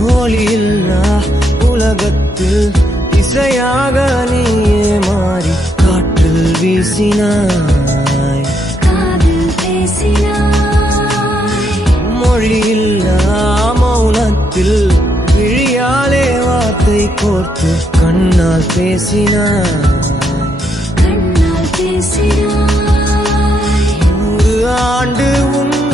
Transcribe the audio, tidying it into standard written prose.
ஒளியில்லா உலகத்தில் இசையாக நீயே மாறி காற்றில் வீசினாய், காதில் பேசினாய். மொழியில்லா மௌனத்தில் விழியாலே வார்த்தை கோர்த்து கண்ணால் பேசினாய், கண்ணால் பேசினாய். 100 ஆண்டு உன்